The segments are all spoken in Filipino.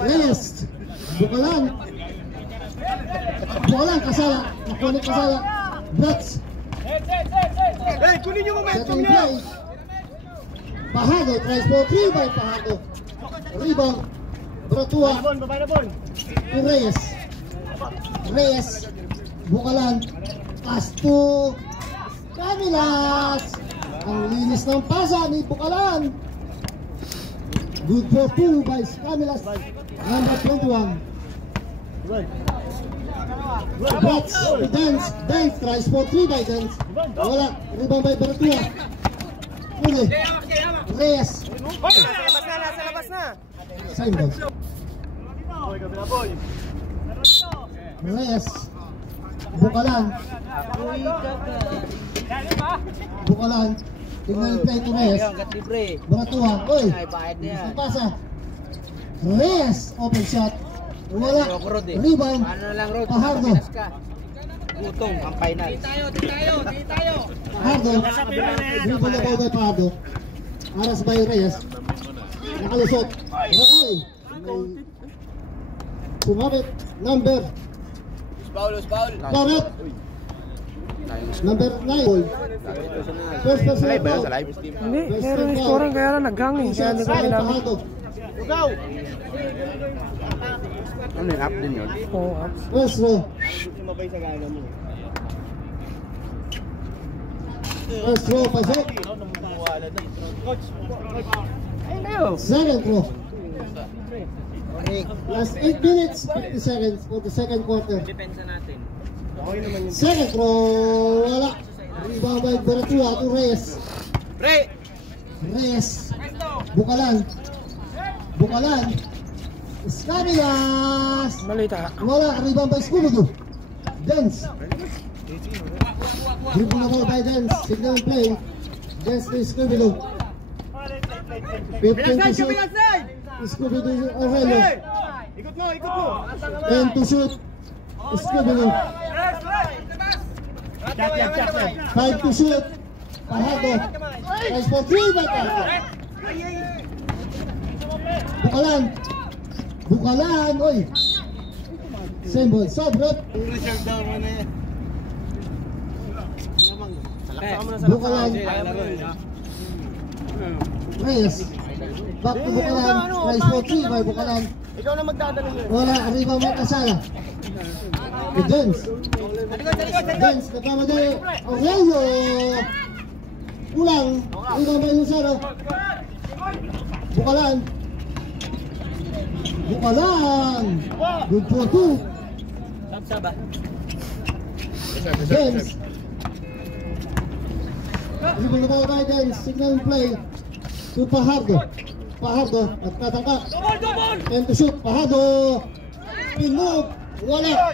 Reyes. Bukalan. Bukalan, kasala. Nakunik kasala. Brats. Hey, kunin yung momentum niya. Pahado, tries for 3 by Pahado. Rebound. Bratua. Reyes. Reyes. Bukalan. Pass to Camilas. Ang linis ng pasa ni Bukalan. Good for 2 by Camilas. Number 21. Brats. Dance. Dance. Tries for 3 by Dance. Wala. Rebound by Bratua. Uli. Reyes. Nasa labas na. Same ball. Reyes. Bukalan. Bukalan. Tingnan yung play to Reyes. Bratua. Uy. Pasa. Reyes. Open shot. Wala. Rebound. Pahardo. Utong ang final. Pahardo. Rebound na ball by Pahardo. Aras by Reyes. Nakalusot. Okay. Sumabit. Number. Foul. Correct. Number 9. First person. Live ba yun sa live? Hindi, meron yung scoring kaya lang naghangin. Kaya hindi ko ginamit. Ano yung app din yun? Oo, up. First row. First row, pasok. Second row. Last 8 minutes, 50 seconds for the second quarter. Second row, wala. Rebound by Bratua to Reyes. Reyes. Bukalan. Camilas. Malita. Wala. Rebound by Scooby-Doo. Dance. Dribble na ball by Dance. Signal play. Dance to Scooby-Doo. 15 to shoot. Scooby-Doo Aurelio. Ikot mo. 10 to shoot. Scooby-Doo. 5 to shoot. Pahado. Tries for 3 by Pahado. Bukalan. Oy. Same ball. Sobrot. Bukalan. Reyes. Back to Bukalan. Tries for 3 by Bukalan. Ikaw na magdadala niyo. Wala. Rebound by Kasala. Dance. Nagkamadali. Aurelio. Kulang. Rebound by Lucero. Bukalan. Good for 2. Dance. Dribble the ball by Dance. Signal play to Pahardo. Nagtatangka. 10 to shoot. Pahardo. Pinmove. Wala.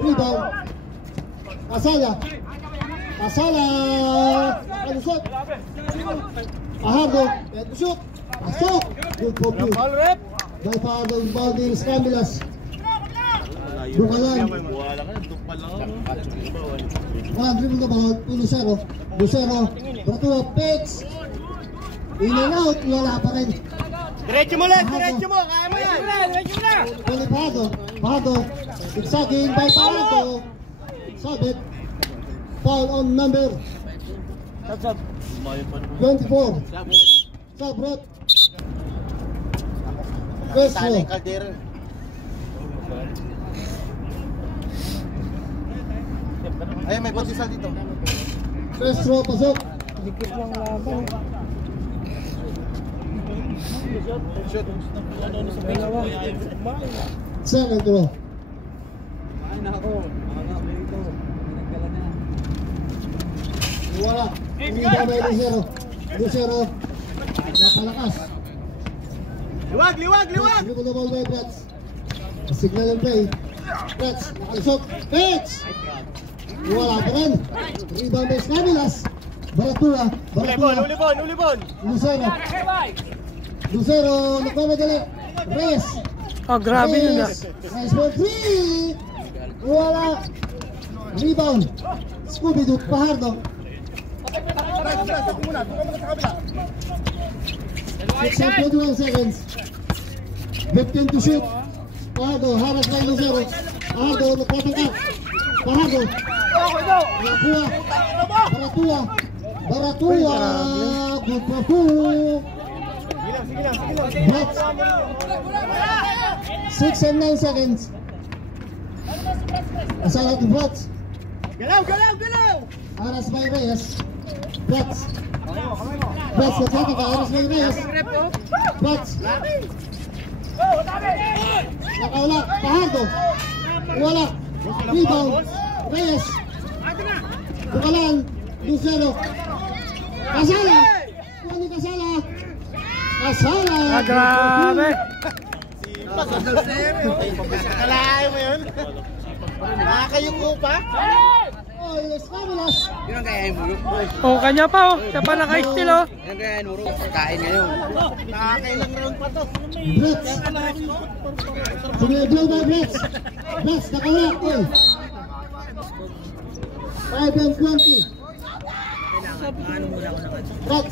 Rebound. Kasala. Kalusot. Pahardo. 10 to shoot. Pasok. Good for 2. By Pahardo. Ball din Camilas. Bukalan. Dribble the ball to Lucero. Bratua. Picks. In and out. Wala pa rin. Diretso mo. Kaya mo yan. Pahardo. Zigzagging by Pahardo. Sabit. Foul on number 24. Sabrot. First row. Ayan, may potisal dito. First row, pasok. Dikit lang laban. Dalawa. Second row. Wala. Hindi ba may Lucero. Napalakas. Liwag! Dribble the ball by Brats. Signal and play. Brats. Nakalisot. Pitch! Wala pa rin. Rebound by Camilas. Bratua. Ulibon! Lucero. Nagmamadali. Reyes. Grabe yun na. Nice for 3. Wala. Rebound. Scooby-Doo. Pahardo. 6 and 21 seconds. 15 to shoot. Pahardo, haras by Lucero. Pahardo, nagtatangka. Pahardo. Baratua. Baratua. Baratua. Good for two. Brett. 6 and 9 seconds. Asala to Brett. Galaw, galaw, galaw! Aras by Reyes. Brett. Brett, nagtatangka. Aras by Reyes. Brett. Nakawala. Pahardo. Wala. Rebound. Reyes. Bukalan. Lucero. Kasala. Kuha ni Kasala. Kasala. Grabe. Kalahin mo yun? Nakakayuko pa? Oh, yes, Camilas. Yun ang kayahin mo. Oh, kanya pa oh. Siya pa naka-steal oh. Yun ang kayahin mo. Kain ngayon. Nakakailang round pa to. Brett. Sige, blow by Brett. Brett, nakawala. 5 and 20. Brett.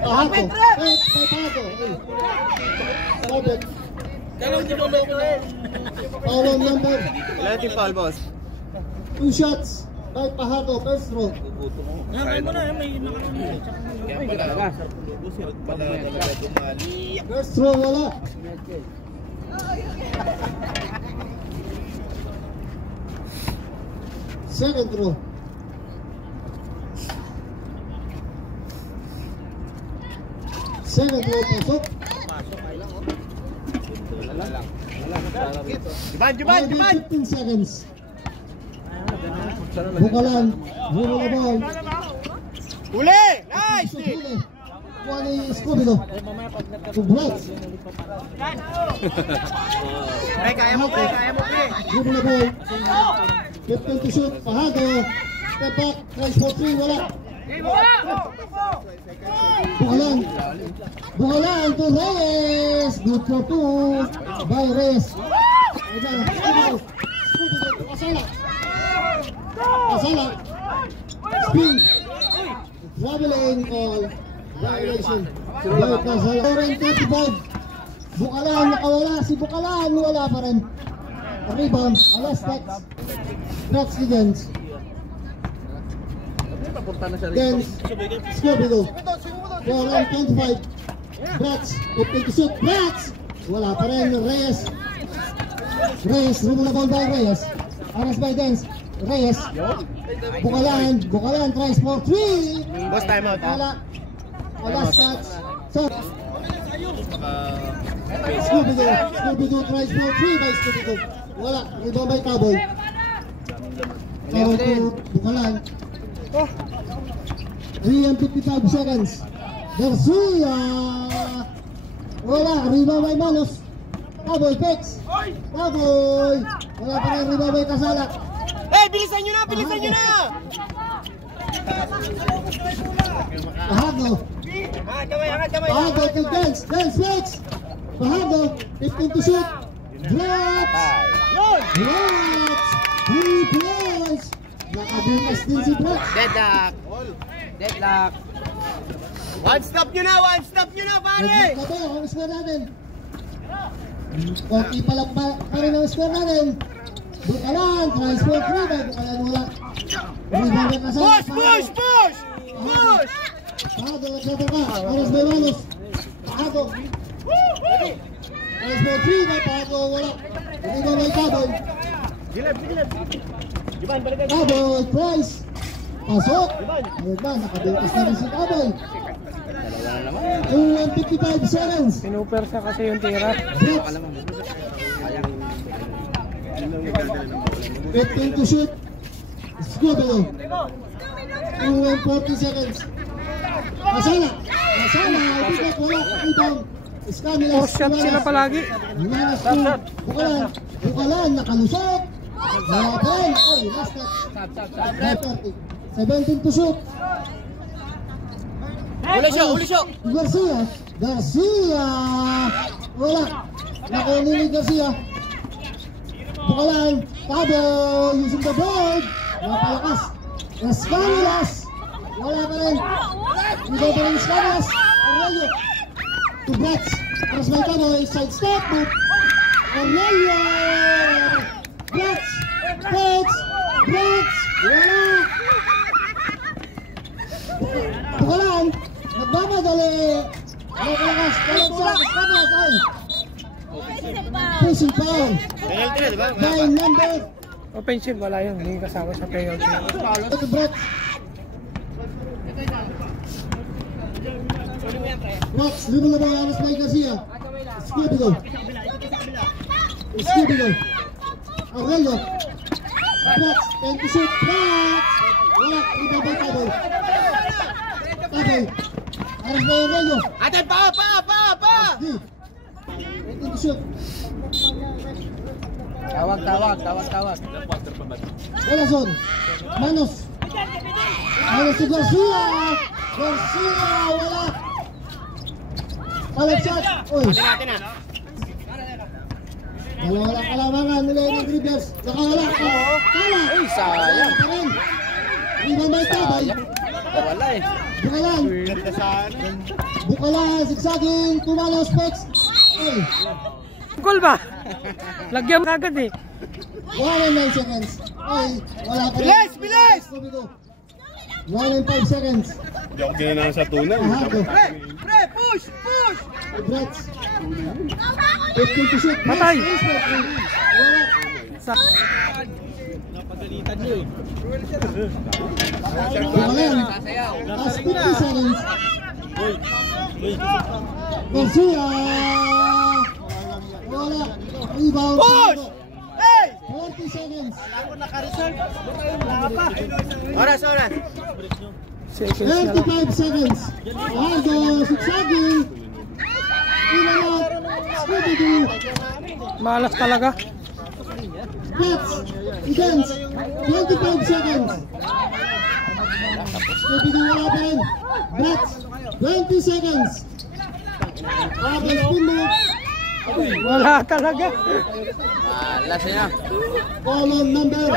Pahardo. Brett, Pahardo. Robert. Foul on number. Ilan yung foul, boss? 2 shots by Pahardo. First throw. First throw, wala. Second throw. Second throw, pasok. Juban! 15 seconds. Bukalan. Huli na ball. Huli! Nice! Huli. Kuha ni Scooby-Doo. To Brett. Kaya mo, pre! Huli na ball. 15 to shoot. Pahardo. Step back. Tries for 3. Wala. Bukalan. Bukalan to Reyes. Good for 2 by Reyes. Scooby-Doo. Scooby-Doo. Kasala. Kasala. Spin. Traveling call. Violation. By Kasala. 35. Bukalan. Nakawala. Si Bukalan. Wala pa rin. Rebound. Alas text. That's the Gens. Gens. Scooby-Doo. 4 and 25. Brats. 15 to shoot. Brats. Wala pa rin. Reyes. Reyes. Remove the ball by Reyes. Aras by Gens. Reyes. Bukalan. Bukalan tries for 3. Boss, time out, ha? Wala. Wala stats. So. Scooby-Doo. Scooby-Doo tries for 3 by Scooby-Doo. Wala. Rebound by Cowboy. Cowboy to Bukalan. 3 and 55 seconds. Garcia. Wala. Rebound by Manos. Cowboy picks. Cowboy. Wala pa rin rebound by Kasala. Hey, bilisan nyo na! Bilisan nyo na! Pahardo. Pahardo to Gens. Gens picks. Pahardo. 15 to shoot. Drops. Drops. 3 points. Nakabukas din si Brett. Deadlock. Deadlock. One stop nyo na, pare! Nagkatabi ang score natin. Konti pa lang pa rin ang score natin. Bukalan, transfer 3 by Bukalan wala. Rebound na kasama. Push! Pahardo, nagsatar ka. Aras by Manos. Pahardo. Transfer 3 by Pahardo wala. Rebound by Cowboy. Cowboy, price. Pasok. Ayun ba, nakabukas na rin si Cowboy. 2 and 55 seconds. Pinupersa kasi yung tira. 15 to shoot. Scooby-Doo. 2 and 40 seconds. Kasala. Bigat wala. Rebound. Scamilas. Oh, shot sila palagi. Minus 2. Bukalan. Nakalusot. Wala pa rin. Ay, last touch. 17 to shoot. Uli siya! Garcia. Wala. Nakunin ni Garcia. Bukalan. Cowboy using the board. Napalakas. Escamilas. Wala pa rin. Hindi pa rin Escamilas. Arroyo. to Brats. Aras may Cowboy, side step, move. Cornelio! Brats! Wala! Bukalan, nagmamadali. Nakalakas, kalas, ay. Pushing foul. Penalty na, di ba? By number Offensive, wala yun. Hindi kasama sa penalty. to Brats. Brats, dribble na ba yung Aras may Garcia? Scooby-Doo. Aurelio. Brats, and to shoot. Brats! Wala, rebound by Cowboy. Aras may Aurelio. Ate, pa! D. And to shoot. Tawag. Elason. Manos si Garcia. Wala. Palat shot. Uy. Natin na. Wala kalamangan nila yung dribblers. Nakawala. Kala. Uy, sayang. Rebound by Cowboy. Wala eh. Bukalan. Sigsaging. Tumalos Pex. Uy. Goal ba? Lagyan mo agad eh. 1 and 9 seconds. Ay, wala pa rin. Bilis! 1 and 5 seconds. Hindi ako ginanaan sa tunan. Ahado. Pre, push! Brats. 50 to shoot. Patay. Wala. Sa Bukalan. As 50 seconds. Garcia. Wala. Rebound. Push! Hey! 40 seconds. Oras. seconds na lang. 35 seconds. Aldo, sigsaging. Inalat. Scooby-Doo. Malas talaga. Brats. Against. 25 seconds. Scooby-Doo wala pa rin. Brats. 20 seconds. Abel spin move. Wala talaga. Malas na. Column number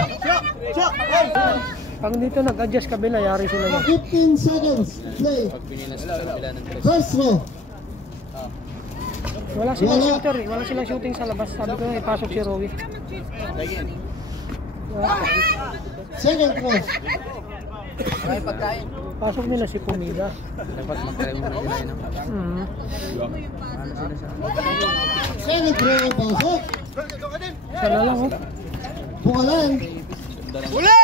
Pag dito nag-adjust kabila, yari sila na. 15 seconds. Play. First row. Wala silang shooter eh. Wala silang shooting sa labas. Sabi ko nga, ipasok si Rowie. Second row. May pagkain. Pasok nila si Pumida. Dapat magkaroon mo na yun. Second row. Pasok. Sana lang oh. Bukalan. Uli!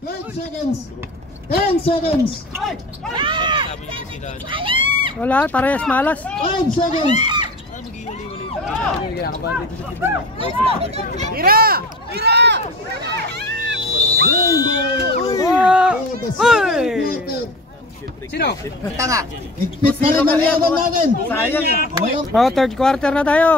12 seconds. 10 seconds. Wala, parehas malas. 5 seconds. Tira! Rainbow. Oh! For the second Uy! quarter. Sino? Tanga. Higpit na rin ang laban natin. Sayang eh. Walang Oh, third quarter na tayo.